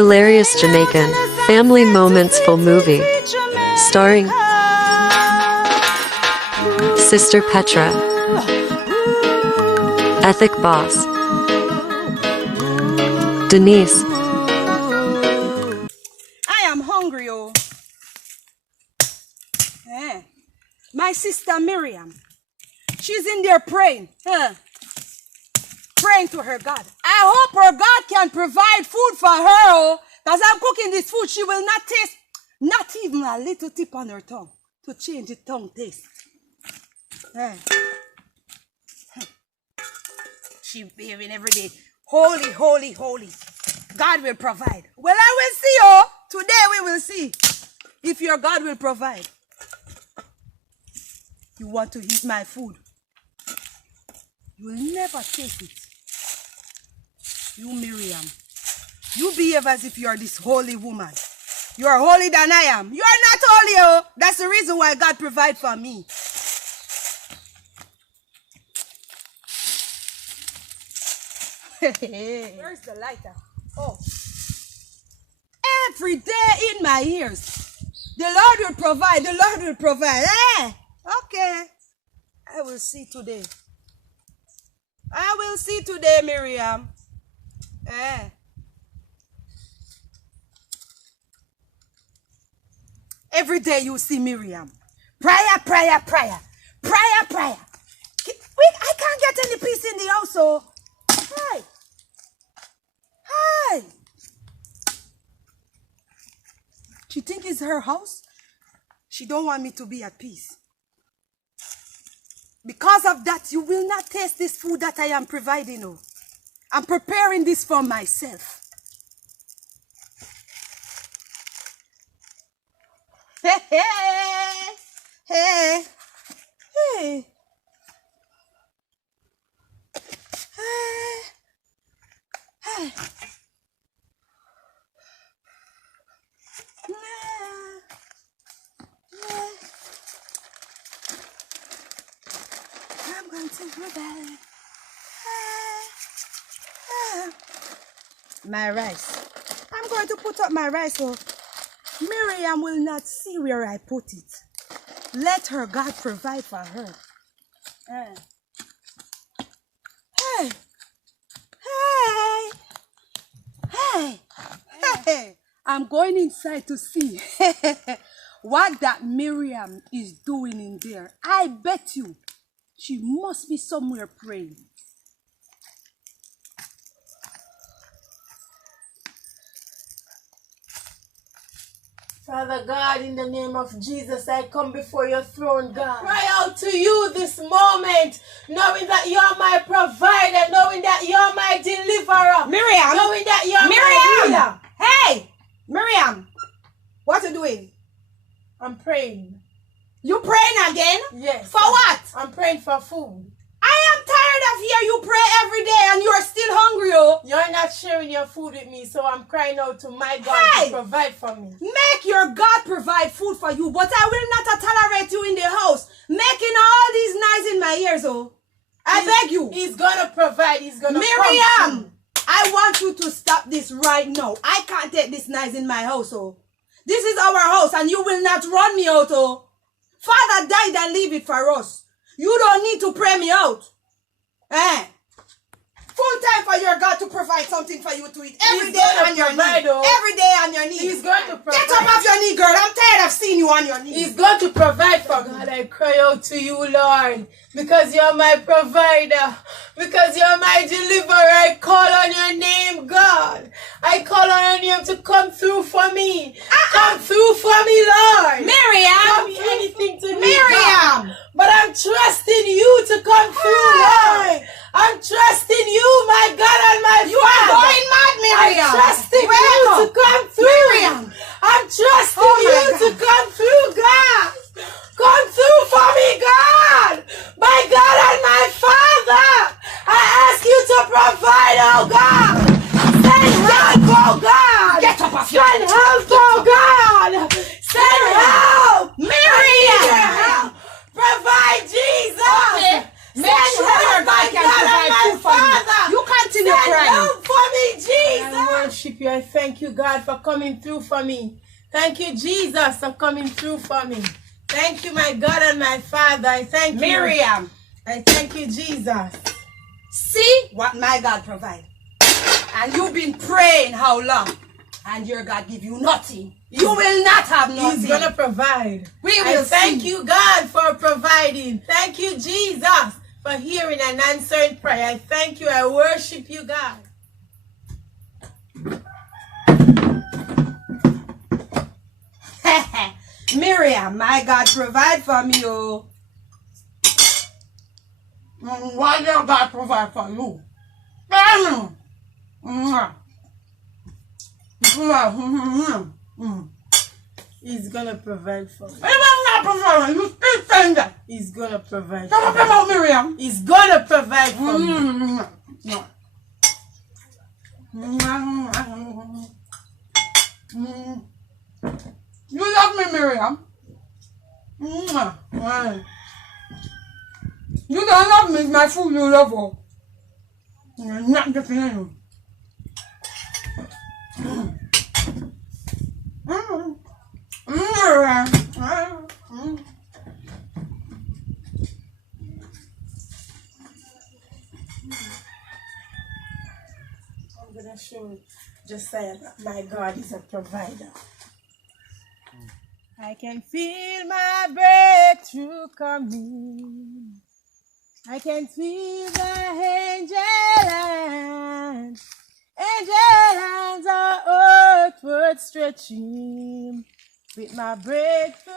Hilarious Jamaican family moments full movie starring Sister Petra, Ethic Boss, Denise. I am hungry, oh. My sister Miriam, she's in there praying, praying to her God. I hope her God can provide food for her, oh, because I'm cooking this food. She will not taste, not even a little tip on her tongue to change the tongue taste. She behaving every day. Holy, holy, holy. God will provide. Well, I will see, oh. Today we will see if your God will provide. You want to eat my food. You will never taste it. You, Miriam, you behave as if you are this holy woman. You are holier than I am. You are not holy, oh. That's the reason why God provides for me. Where's the lighter? Oh. Every day in my ears. The Lord will provide. The Lord will provide. Okay. I will see today. I will see today, Miriam. Every day you see Miriam. Prayer, prayer, prayer. Prayer, prayer. Wait, I can't get any peace in the house, so. Hi. Hi. She think it's her house. She don't want me to be at peace. Because of that, you will not taste this food that I am providing you. I'm preparing this for myself. Hey, hey, hey, hey. Hey. I'm going to rebel. My rice. I'm going to put up my rice so Miriam will not see where I put it. Let her God provide for her. Hey. Hey. Hey. Hey. I'm going inside to see what that Miriam is doing in there. I bet you she must be somewhere praying. Father God, in the name of Jesus, I come before your throne, God. Cry out to you this moment, knowing that you're my provider, knowing that you're my deliverer. Miriam! Knowing that you're Miriam! my healer. Hey! Miriam! What are you doing? I'm praying. You praying again? Yes. For what? I'm praying for food. I am tired of hearing you pray every day and you are still hungry, oh. You're not sharing your food with me, so I'm crying out to my God to provide for me. Make your God provide food for you, but I will not tolerate you in the house making all these noise in my ears, oh. I beg you. He's gonna provide. He's gonna Miriam, I want you to stop this right now. I can't take this noise in my house, oh. This is our house and you will not run me out, oh. Father died and leave it for us. You don't need to pray me out. Full time for your God to provide something for you to eat every day on your knee. Every day on your knees. He's going to provide. Get up off your knee, girl. I'm tired of seeing you on your knees. He's going to provide for God. I cry out to you, Lord, because you're my provider, because you're my deliverer. I call on your name, God. I call on your name to come through for me. Come through for me, Lord. Miriam. Tell me anything to me, Miriam. God. But I'm trusting you to come through, Lord. I'm trusting you, my God and my Father. You are going mad, Miriam. I'm trusting you to come through. Miriam. I'm trusting you to come through, God. Come through for me, God. My God and my Father. I ask you to provide, oh God. Send help, oh God. Get up off your Send help, oh God. Send help. Miriam. Provide, Jesus. Okay. Make sure your God can provide food for you. You continue Send crying. help for me, Jesus. I worship you. I thank God, for coming through for me. Thank you, Jesus, for coming through for me. Thank you, my God and my Father. I thank you. Miriam, I thank you, Jesus. see what my God provides. And you've been praying how long? And your God give you nothing. You will not have nothing. He's going to provide. We will thank see. you, God, for providing. Thank you, Jesus, for hearing and answering prayer. I thank you. I worship you, God. Miriam, my God provide for me, oh. Why your God provide for you? He's gonna provide for me. You still saying that? He's gonna provide Come for up me. about Miriam. He's gonna provide for me. You love me, Miriam. You don't love me, my fool, you love her. You're not the feeling. I'm gonna show Josiah that my God is a provider. I can feel my breakthrough coming. I can feel the angel hands. Angel hands are earthward stretching. With my breakthrough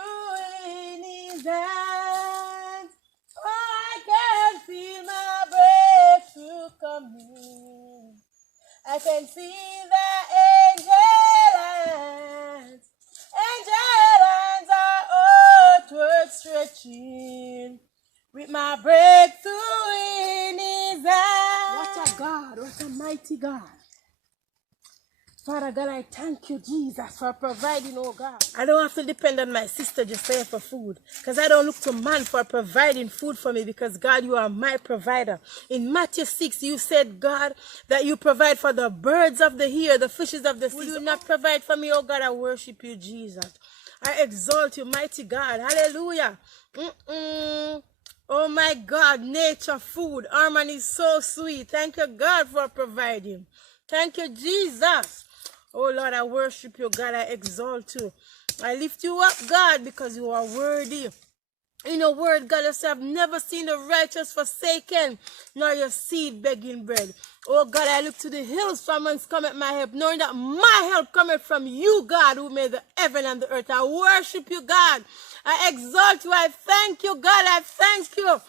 in his hands. Oh, I can feel my breakthrough coming. I can see the angel hands. Angel hands are earthward stretching. With my breakthrough in his hands. What a God, what a mighty God. Father God, I thank you, Jesus, for providing, oh God. I don't have to depend on my sister Josiah for food, because I don't look to man for providing food for me, because God, you are my provider. In Matthew 6, you said, God, that you provide for the birds of the air, the fishes of the sea. Will you not provide for me, oh God? I worship you, Jesus. I exalt you, mighty God. Hallelujah. Oh my God, nature, food, harmony is so sweet. Thank you, God, for providing. Thank you, Jesus. Oh Lord, I worship you, God. I exalt you. I lift you up, God, because you are worthy. In your word, God, you say, I've never seen the righteous forsaken, nor your seed begging bread. Oh God, I look to the hills from whence cometh my help, knowing that my help cometh from you, God, who made the heaven and the earth. I worship you, God. I exalt you. I thank you, God. I thank you.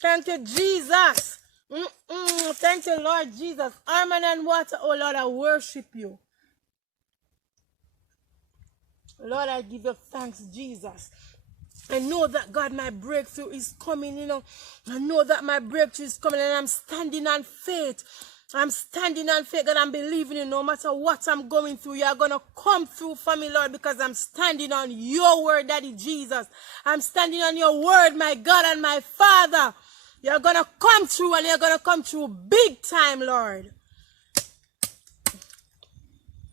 Thank you, Jesus. Thank you, Lord Jesus. Armor and water, oh Lord, I worship you. Lord, I give you thanks, Jesus. I know that, God, my breakthrough is coming, you know. I know that my breakthrough is coming, and I'm standing on faith. I'm standing on faith, God. I'm believing you. No matter what I'm going through, you're going to come through for me, Lord, because I'm standing on your word, Daddy Jesus. I'm standing on your word, my God and my Father. You're going to come through, and you're going to come through big time, Lord.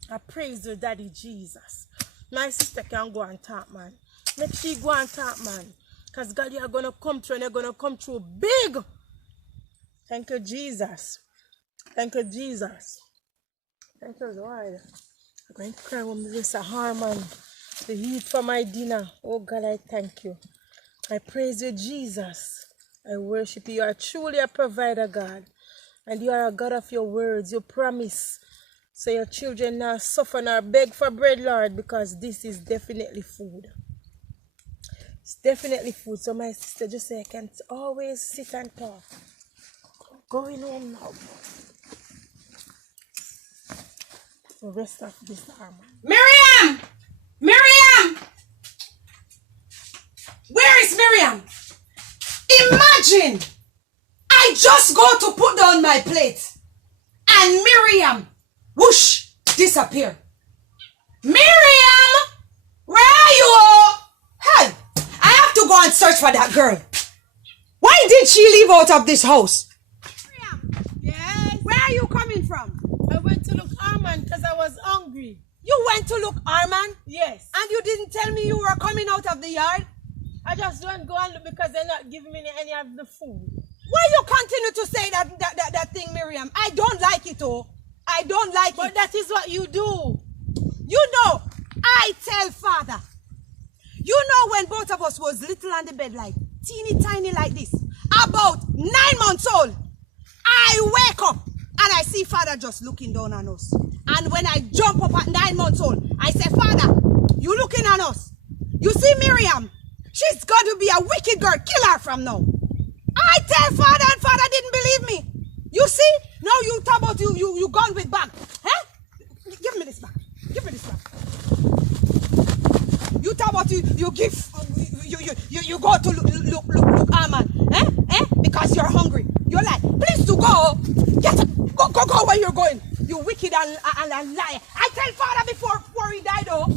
I praise you, Daddy Jesus. My sister can go and talk, man. Make she go and talk, man. Because God, you're going to come through, and you're going to come through big. Thank you, Jesus. Thank you, Jesus. Thank you, Lord. I'm going to cry when there's a harmon. The heat for my dinner. Oh, God, I thank you. I praise you, Jesus. I worship you. You are truly a provider, God. And you are a God of your words, your promise. So your children now suffer nor beg for bread, Lord, because this is definitely food. It's definitely food. So my sister just say I can always sit and talk. Going home now. The rest of this armor. Miriam! Miriam! Where is Miriam? Imagine! I just go to put down my plate. And Miriam, whoosh, disappear. Miriam! Where are you? Hey, I have to go and search for that girl. Why did she leave out of this house? Miriam, yes? Where are you coming from? I went to look Armand because I was hungry. went to look Arman? Yes. And you didn't tell me you were coming out of the yard? I just don't go and look because they're not giving me any of the food. Why you continue to say that thing, Miriam? I don't like it, oh. I don't like it. But that is what you do. You know, I tell father. You know when both of us was little on the bed like teeny tiny like this, about 9 months old, I wake up and I see father just looking down on us. And when I jump up at 9 months old, I say, Father, you looking on us. You see Miriam? She's got to be a wicked girl. Kill her from now. I tell father and father didn't believe me. You see? Now you talk about you gone with bag. Huh? Give me this bag. Give me this bag. You talk about you give you go to look Arman. Because you're hungry. You're like, please to go. Get up. Go where you're going. You wicked and liar. I tell father before he died though.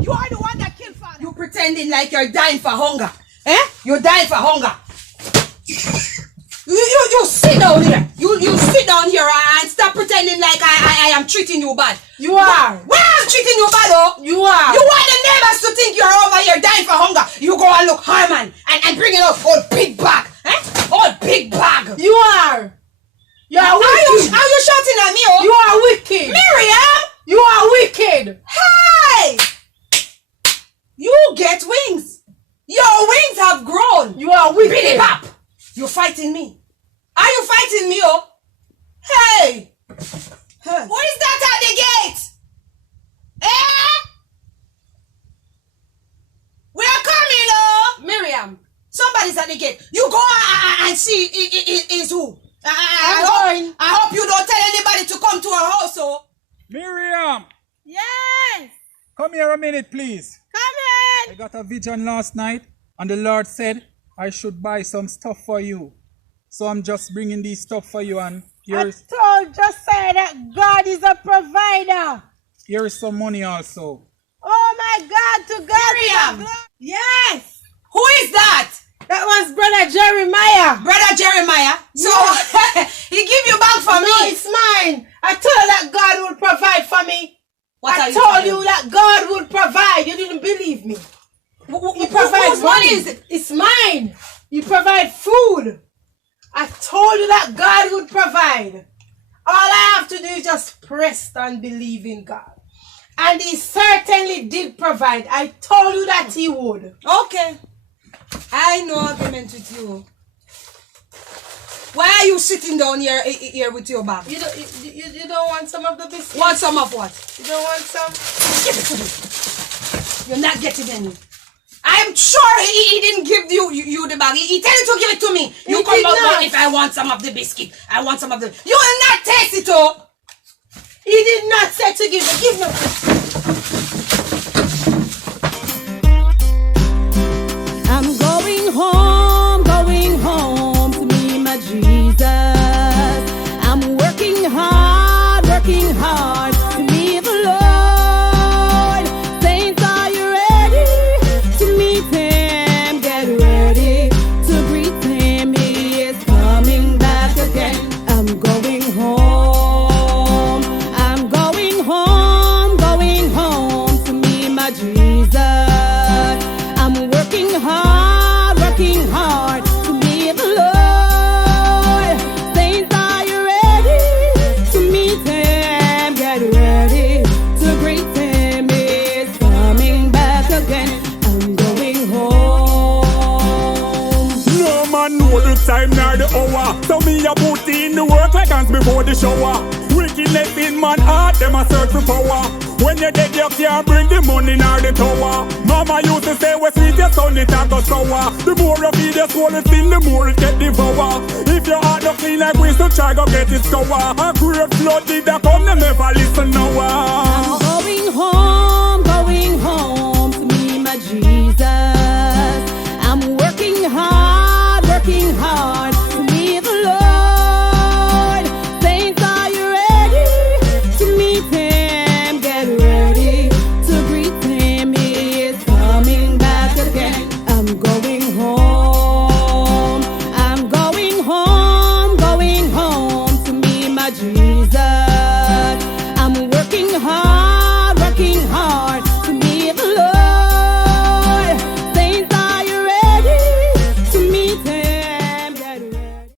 You are the one that killed father. You pretending like you're dying for hunger. You're dying for hunger. You sit down here. You sit down here and stop pretending like I am treating you bad. You are. Why I'm treating you bad, oh? You are. You want the neighbors to think you're over here dying for hunger. You go and look Harman and bring it up old big bag. Old big bag. You are. You are wicked. Are you shouting at me, oh? You are wicked. Miriam! You are wicked. Hey! You get wings. Your wings have grown. You are wicked. Billy Bap. You're fighting me. Are you fighting me, oh? Hey! Who is that at the gate? We are coming, oh! Miriam, somebody's at the gate. You go and see is who. I hope you don't tell anybody to come to our house, oh. Miriam, Yes. come here a minute, please. Come I got a vision last night, and the Lord said I should buy some stuff for you. So I'm just bringing these stuff for you, and I told just say that God is a provider. here is some money also. Oh my God, to God. Miriam. Yes. Who is that? That was Brother Jeremiah. Brother Jeremiah. So he give you back for No, me. it's mine. I told you that God would provide for me. I told talking you that God would provide. You didn't believe me. He provides whose money is it? It's mine. You provide food. I told you that God would provide. All I have to do is just press and believe in God. And He certainly did provide. I told you that He would. Okay. I know argument with you. Why are you sitting down here with your bag? You don't want some of the biscuits? Want some of what? You don't want some? Give it to me. You're not getting any. I'm sure he didn't give you the bag. He told you to give it to me. You He come did out not. if I want some of the biscuit. I want some of the... You will not taste it, oh. He did not say to give it. Give me. I'm going home to me, my Jesus. I'm working hard to meet the Lord. Saints, are you ready to meet Him? Get ready to greet Him. He is coming back again. I'm going home to meet my Jesus. I'm working hard to meet the Lord. Saints, are you ready to meet Him? Get ready to greet Him. He's coming back again. I'm going home. No man know the time nor the hour, so me a put in the work like hands before the shower. Wickedness in man heart, them a search for power. When you're dead, you can't bring the money nor the tower. Mama used to say, we sweet your son, it a go sour. The more you feed your soul, it's in the more it get devour. If your heart don't clean like we, so try go get it scour. A great flood did that come, them never listen now.